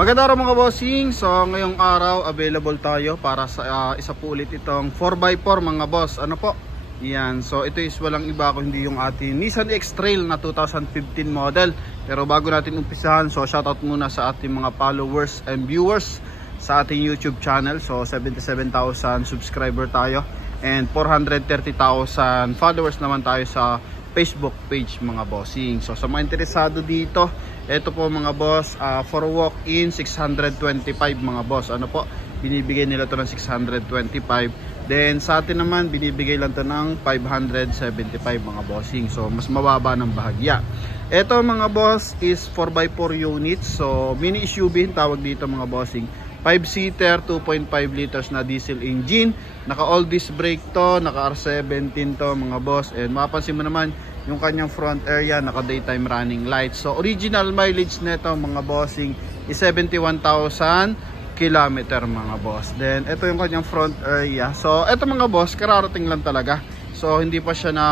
Magandang araw mga bossing. So ngayong araw available tayo para sa isa po ulit itong 4x4 mga boss. Ano po? Yan. So ito is walang iba kundi yung ating Nissan X-Trail na 2015 model. Pero bago natin umpisahan, so shoutout muna sa ating mga followers and viewers sa ating YouTube channel. So 77,000 subscriber tayo and 430,000 followers naman tayo sa Facebook page mga bossing. So sa mga interesado dito, ito po mga boss, for walk-in 625 mga boss. Ano po? Binibigay nila to ng 625. Then sa atin naman binibigay lang to ng 575 mga bossing. So mas mababa ng bahagya. Ito mga boss is 4x4 units. So mini SUV tawag dito mga bossing. 5-seater, 2.5 liters na diesel engine. Naka all disc brake to, naka R17 to mga boss. And mapapansin mo naman yung kanyang front area, naka daytime running lights. So original mileage nito mga bossing is 71,000 kilometer mga boss. Then ito yung kanyang front area. So ito mga boss, kararating lang talaga. So hindi pa siya na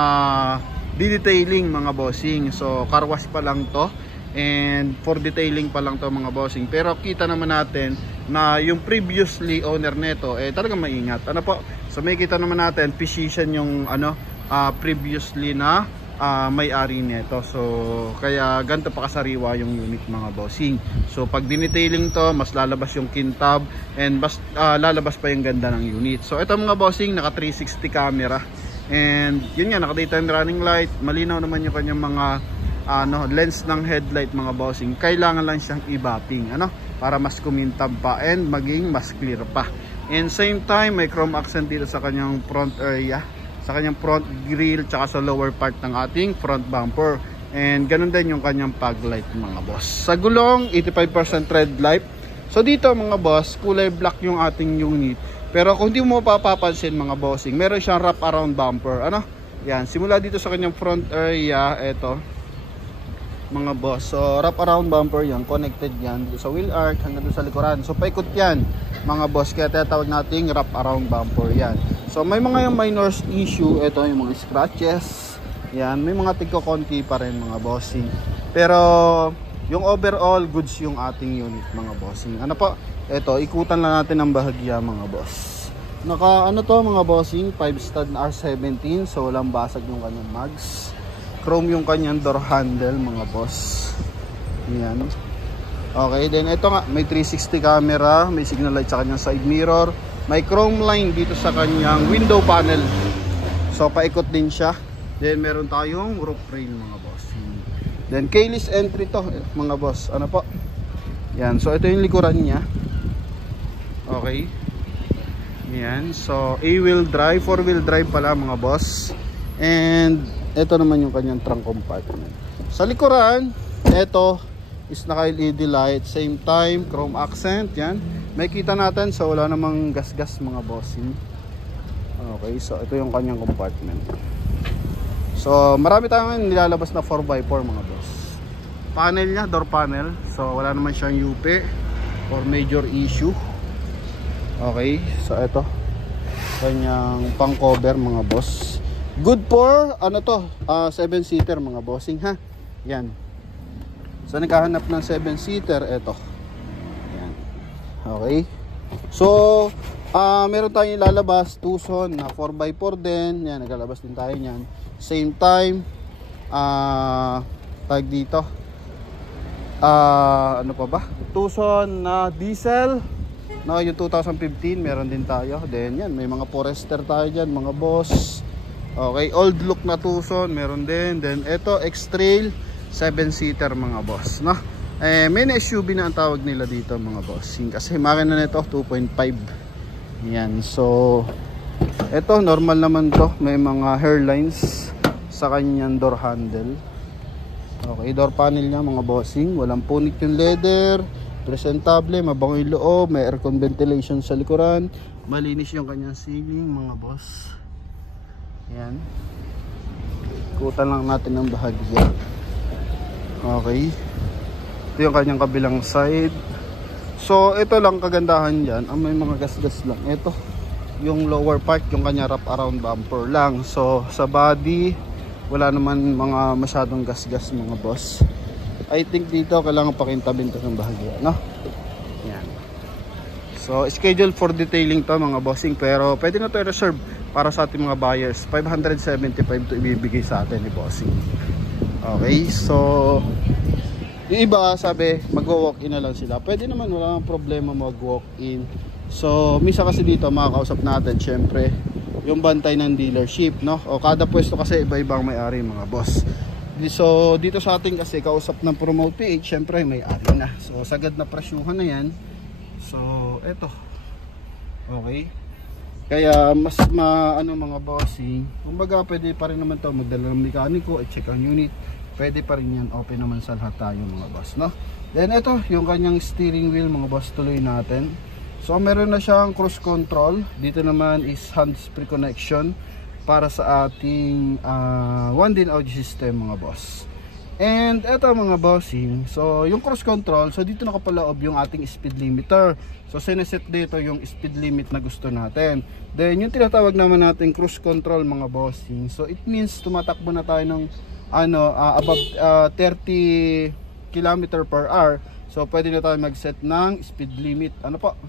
detailing mga bossing. So car wash pa lang to. And for detailing pa lang to mga bossing. Pero kita naman natin na yung previously owner nito talagang maingat. Ano po? So may kita naman natin precision yung previously na may-ari nito. So kaya ganito pa kasariwa yung unit mga bossing. So pag dinetailing to, mas lalabas yung kintab and mas lalabas pa yung ganda ng unit. So ito mga bossing, naka 360 camera. And yun nga, naka daytime running light. Malinaw naman yung kanyang mga lens ng headlight mga bossing. Kailangan lang siyang i-bapping para mas kumintab pa and maging mas clear pa. And same time may chrome accent dito sa kanyang front area, sa kanyang front grille, tsaka sa lower part ng ating front bumper. And ganun din yung kanyang fog light mga boss. Sa gulong 85% red light. So dito mga boss, kulay black yung ating unit. Pero kung hindi mo papapansin mga bossing, meron siyang wrap around bumper. Yan, simula dito sa kanyang front area, eto mga boss. So wrap around bumper yan, connected yan sa wheel arch hanggang sa likuran. So paikot yan mga boss, kaya tinatawag nating wrap around bumper yan. So may mga yung minor issue, ito yung mga scratches yan, may mga tigko-konti pa rin mga bossing. Pero yung overall goods yung ating unit mga bossing. Ano po? Ito, ikutan lang natin ang bahagya mga boss. Naka to mga bossing, 5 stud na R17. So walang basag yung kanyang mags. Chrome yung kanyang door handle mga boss. Yan. Okay, then ito nga, may 360 camera, may signal light sa kanyang side mirror, may chrome line dito sa kanyang window panel. So paikot din siya. Then meron tayong roof rail mga boss. Then keyless entry to mga boss. Ano po? Yan, so ito yung likuran niya. Okay. Yan, so A-wheel drive, 4-wheel drive pala mga boss. And ito naman yung kanyang trunk compartment. Sa likuran, ito is naka LED light, same time chrome accent. Yan, may kita natin. So wala namang gas-gas mga bossing. Okay, so ito yung kanyang compartment. So marami tayong nilalabas na 4x4 mga boss. Panel niya, door panel. So wala naman siyang UP or major issue. Okay, so ito kanyang pang cover mga boss. Good for 7-seater mga bossing ha. Yan. So naghahanap ng 7-seater, ito. Yan. Okay. So meron tayong ilalabas Tucson na 4x4 din. Yan, naglalabas din tayo niyan. Same time tag dito. Ano pa ba? Tucson na diesel. No, yung 2015 meron din tayo. Then yan, may mga Forester tayo diyan mga boss. Okay, old look na Tucson meron din. Then ito X-Trail 7-seater mga boss, no? May SUV na ang tawag nila dito mga boss. Kasi makina nito 2.5. Yan. So ito normal naman to, may mga hairlines sa kanyang door handle. Okay, door panel niya mga bossing, walang punit yung leather, presentable, mabango yung loob, may aircon ventilation sa likuran, malinis yung kanyang ceiling mga boss. Yan. Ikutan lang natin ng bahagya. Okay. Ito yung kanyang kabilang side. So ito lang kagandahan dyan, may mga gas-gas lang. Ito yung lower part, yung kanya wrap around bumper lang. So sa body wala naman mga masyadong gas-gas mga boss. I think dito kailangan pakintabin to ng bahagya, no? Yan. So schedule for detailing to mga bossing, pero pwede na to i-reserve para sa ating mga buyers. 575 to ibibigay sa atin ni bossing. Okay, so yung iba sabi mag-walk-in na lang sila. Pwede naman, wala nang problema mag-walk-in. So misa kasi dito makakausap natin syempre yung bantay ng dealership, no? O kada pwesto kasi iba-ibang may-ari mga boss. So dito sa ating kasi kausap ng Promote PH, syempre may-ari na. So sagad na presyuhan na yan. So eto. Okay. Kaya mas ano mga bossing, kumbaga pwede pa rin naman to magdala ng mekaniko, i-check ang unit. Pwede pa rin yan, open naman sa lahat tayo mga boss, no? Then ito, yung kanyang steering wheel mga boss, tuloy natin. So meron na siyang cruise control. Dito naman is hands-free connection para sa ating one-din audio system mga boss. And eto mga bossing, so yung cruise control, so dito nakapaloob yung ating speed limiter. So sineset dito yung speed limit na gusto natin. Then yung tinatawag naman natin cruise control mga bossing, so it means tumatakbo na tayo ng above 30 km per hour. So pwede na tayo mag-set ng speed limit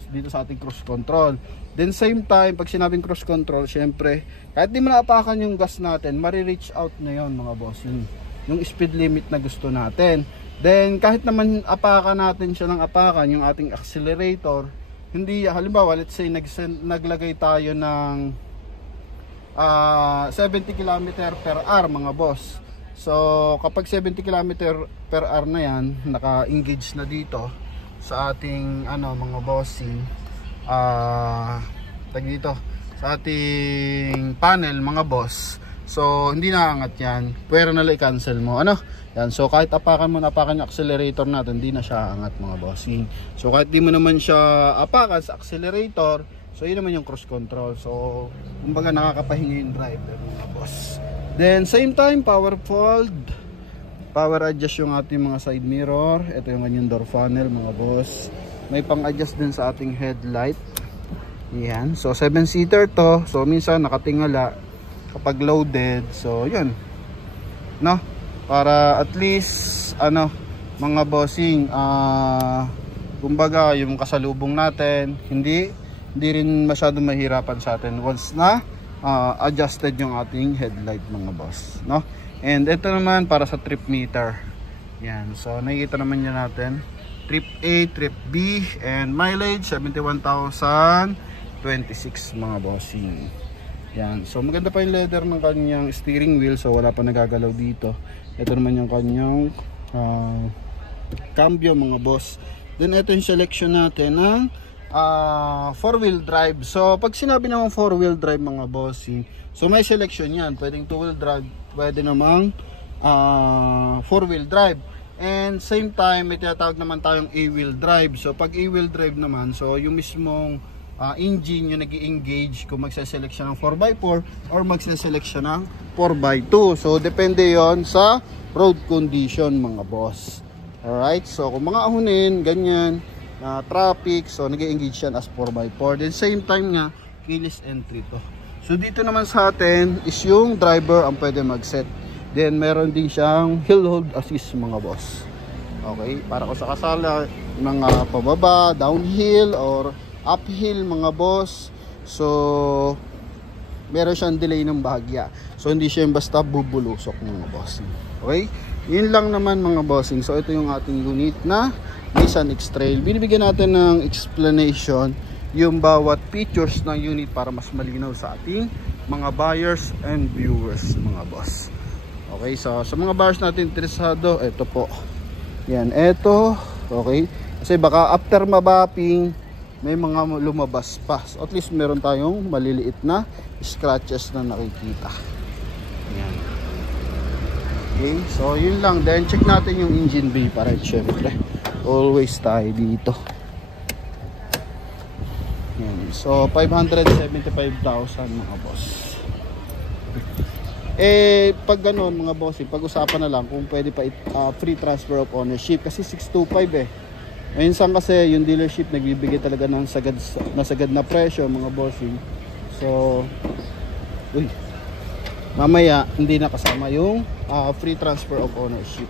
dito sa ating cruise control. Then same time, pag sinabing cruise control, syempre kahit di mo naapakan yung gas natin, mari-reach out na yon mga bossing, yung speed limit na gusto natin. Then kahit naman apakan natin siya ng apakan yung ating accelerator, hindi, halimbawa let's say naglagay tayo ng 70 km per hour mga boss. So kapag 70 km per hour na yan, naka-engage na dito sa ating mga bossing, dito sa ating panel mga boss. So hindi naangat yan, pwera na lang i-cancel mo yan. So kahit apakan yung accelerator natin, hindi na siya aangat mga bossing. So kahit di mo naman siya apakan sa accelerator, so yun naman yung cruise control. So kumbaga nakakapahinga yung driver mga boss. Then same time, power fold, power adjust yung ating mga side mirror. Ito yung kanyang door funnel mga boss. May pang adjust din sa ating headlight. Yan, so 7-seater to. So minsan nakatingala kapag loaded, so yun, no, para at least mga bossing, kumbaga yung kasalubong natin hindi rin masyado mahirapan sa atin once na adjusted yung ating headlight mga boss, no. And ito naman para sa trip meter. Yan, so nakikita naman yan natin, trip A, trip B, and mileage 71,026 mga bossing. Yan, so maganda pa yung leather ng kanyang steering wheel, so wala pa nagagalaw dito. Ito naman yung kanyang cambio mga boss. Then ito yung selection natin ng 4-wheel drive. So pag sinabi naman 4-wheel drive mga bossing, so may selection yan, pwedeng 2-wheel drive, pwede namang 4-wheel drive. And same time may tinatawag naman tayong A-wheel drive. So pag A-wheel drive naman, so yung mismong engine yung nag-i-engage kung magse-select siya ng 4x4 or magse-select siya ng 4x2. So depende yon sa road condition mga boss. Alright, so kung mga ahunin ganyan traffic, so nag-i-engage yan as 4x4. Then same time nga keyless entry to. So dito naman sa atin is yung driver ang pwede mag-set. Then meron din siyang hill hold assist mga boss. Okay, para kung sa kasala mga pababa, downhill or uphill mga boss, so meron siyang delay ng bahagya. So hindi siya yung basta bubulusok mga bossing. Okay, yun lang naman mga bossing. So ito yung ating unit na Nissan X-Trail. Binibigyan natin ng explanation yung bawat features ng unit para mas malinaw sa ating mga buyers and viewers mga boss. Okay, so sa mga buyers natin interesado, ito po yan, ito. Okay, kasi baka after mabapping may mga lumabas pa, so at least meron tayong maliliit na scratches na nakikita. Yan. Okay, so yun lang. Then check natin yung engine bay para syempre always tayo dito. Yan. So 575,000 mga boss. Pag ganoon mga boss, pag-usapan na lang kung pwede pa free transfer of ownership kasi 625 Minsan kasi yung dealership nagbibigay talaga ng sagad na presyo mga bossing. So mamaya hindi na kasama yung free transfer of ownership.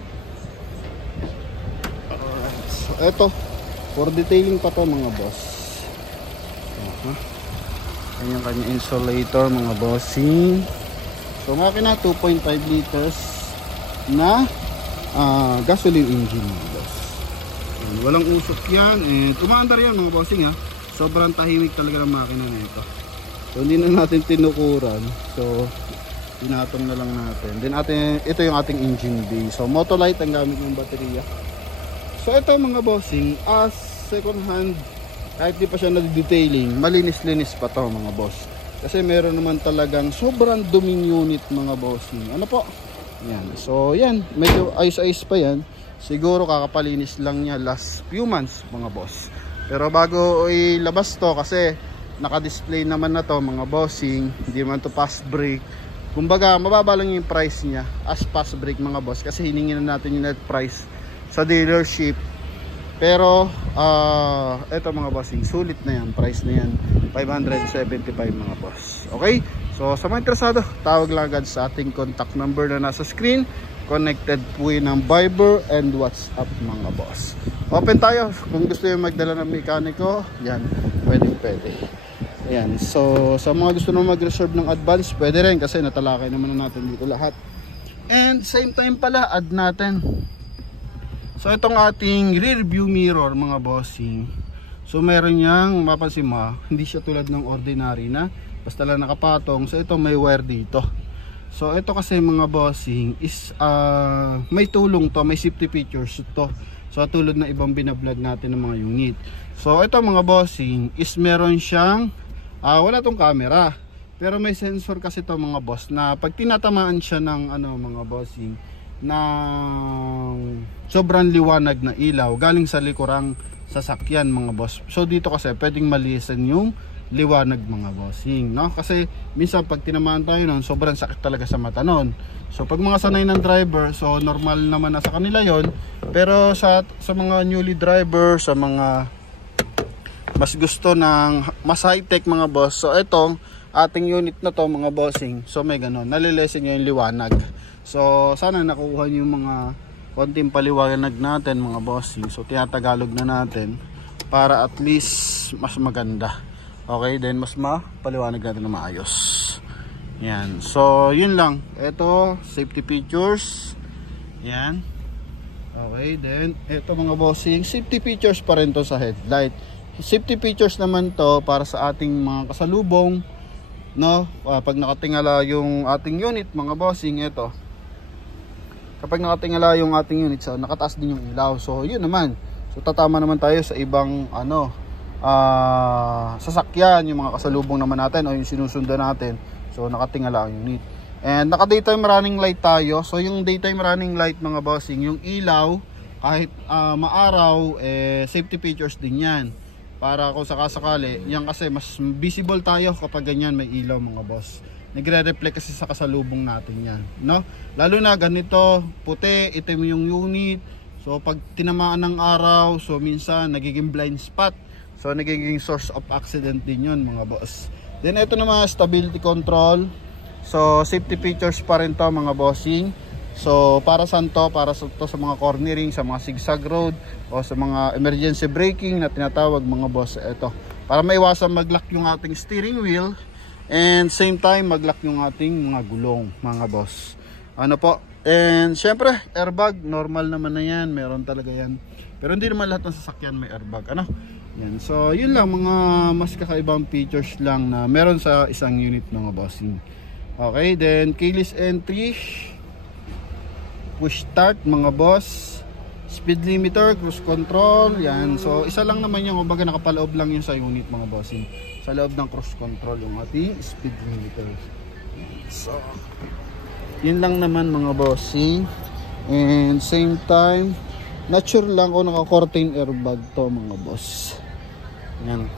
Alright, so eto For detailing pa to mga boss. Yan yung kanya insulator mga bossing. So makina 2.5 liters na gasoline engine mga boss. Yan, walang usok yan. And umaandar yan mga bossing ha. Sobrang tahimik talaga ng makina na ito. So hindi na natin tinukuran. So tinatong na lang natin. Then ito yung ating engine bay. So Motolite ang gamit ng baterya. So ito mga bossing, as second hand, kahit di pa siya na-detailing, malinis-linis pa to mga boss. Kasi meron naman talagang sobrang duming unit mga bossing. Ano po? Yan. So yan, medyo ayos-ayos pa yan. Siguro kakapalinis lang niya last few months mga boss. Pero bago ilabas to, kasi naka-display naman na to mga bossing, hindi naman to fast brake. Kumbaga mababa lang yung price niya as fast brake mga boss, kasi hiningi na natin yung net price sa dealership. Pero eto mga bossing, sulit na yan, price na yan 575 mga boss. Okay, so sa mga interesado, tawag lang agad sa ating contact number na nasa screen. Connected po yun ng Viber and WhatsApp mga boss. Open tayo kung gusto nyo magdala ng mekaniko, yan, pwede. Ayan, so sa mga gusto na mag-reserve ng advance, pwede rin kasi natalakay naman na natin dito lahat. And same time pala, add natin. So itong ating rear view mirror mga bossing. So meron niyang, mapansin mo, hindi siya tulad ng ordinary na basta lang nakapatong. So ito may wire dito. So ito kasi mga bossing is may tulong to, may safety features to. So tulad na ibang binablog natin ng mga unit. So ito mga bossing is meron siyang wala tong camera, pero may sensor kasi to mga boss na pag tinatamaan siya ng mga bossing ng sobrang liwanag na ilaw galing sa likurang sasakyan mga boss. So dito kasi pwedeng malisen yung liwanag mga bossing, no? Kasi minsan pag tinamaan tayo nun, sobrang sakit talaga sa mata nun. So pag mga sanay ng driver, so normal naman na sa kanila yon. Pero sa mga newly driver, sa mga mas gusto ng mas high tech mga boss, so itong ating unit na to mga bossing, so may ganon, nalilesen nyo yung liwanag. So sana nakukuha nyo yung mga konting paliwanag natin mga bossing. So tinatagalog na natin para at least mas maganda. Okay, then mas mapaliwanag natin na maayos. Yan, so yun lang. Ito, safety features. Yan. Okay, then ito mga bossing, safety features pa rin to sa headlight. Safety features naman to para sa ating mga kasalubong, no? Pag nakatingala yung ating unit mga bossing, ito. Kapag nakatingala yung ating unit, so nakataas din yung ilaw. So yun naman. So tatama naman tayo sa ibang sasakyan, yung mga kasalubong naman natin o yung sinusundan natin. So nakatingala ang unit. And naka daytime running light tayo. So yung daytime running light mga bossing, yung ilaw kahit maaraw, safety features din yan. Para kung sakasakali, yan kasi mas visible tayo kapag ganyan may ilaw mga boss. Nagre-reflect kasi sa kasalubong natin yan, no? Lalo na ganito, puti, itim yung unit. So pag tinamaan ng araw, so minsan nagiging blind spot. So nagiging source of accident din yun mga boss. Then ito naman, stability control. So safety features pa rin to mga bossing. So para saan to? Para sa mga cornering, sa mga zigzag road o sa mga emergency braking na tinatawag mga boss. Ito, para maiwasan mag-lock yung ating steering wheel. And same time mag-lock yung ating mga gulong mga boss. Ano po? And syempre airbag, normal naman na yan, meron talaga yan. Pero hindi naman lahat ng sasakyan may airbag, ano? Yan. So yun lang, mga mas kakaibang features lang na meron sa isang unit mga bossing. Okay, then keyless entry, push start mga boss, speed limiter, cruise control, yan. So isa lang naman yung kumbaga nakapaloob lang yun sa unit mga bossing. Sa loob ng cruise control yung ating speed limiter. So yun lang naman mga bossing. And same time, not sure lang kung naka-curtain airbag to mga boss. Yan.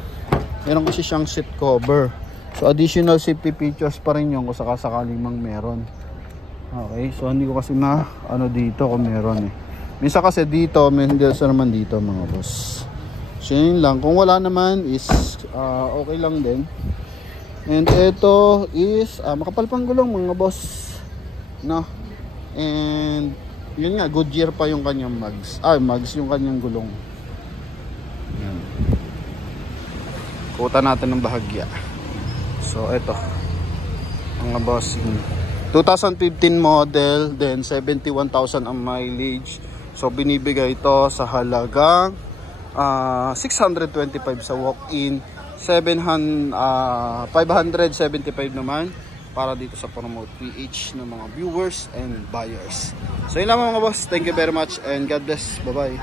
Meron kasi siyang seat cover. So additional safety features pa rin yung kung sakasakaling mang meron. Okay, so hindi ko kasi na dito kung meron minsan kasi dito, may hindi sa naman dito mga boss. So yun lang, kung wala naman is okay lang din. And ito is makapal pang gulong mga boss, no? And yun nga, Goodyear pa yung kanyang mags. Mags yung kanyang gulong. Kuta natin ng bahagya. So ito mga bossing, 2015 model, then 71,000 ang mileage. So binibigay ito sa halagang 625 sa walk-in, 575 naman para dito sa promote PH ng mga viewers and buyers. So yun lang mga boss, thank you very much and God bless, bye bye.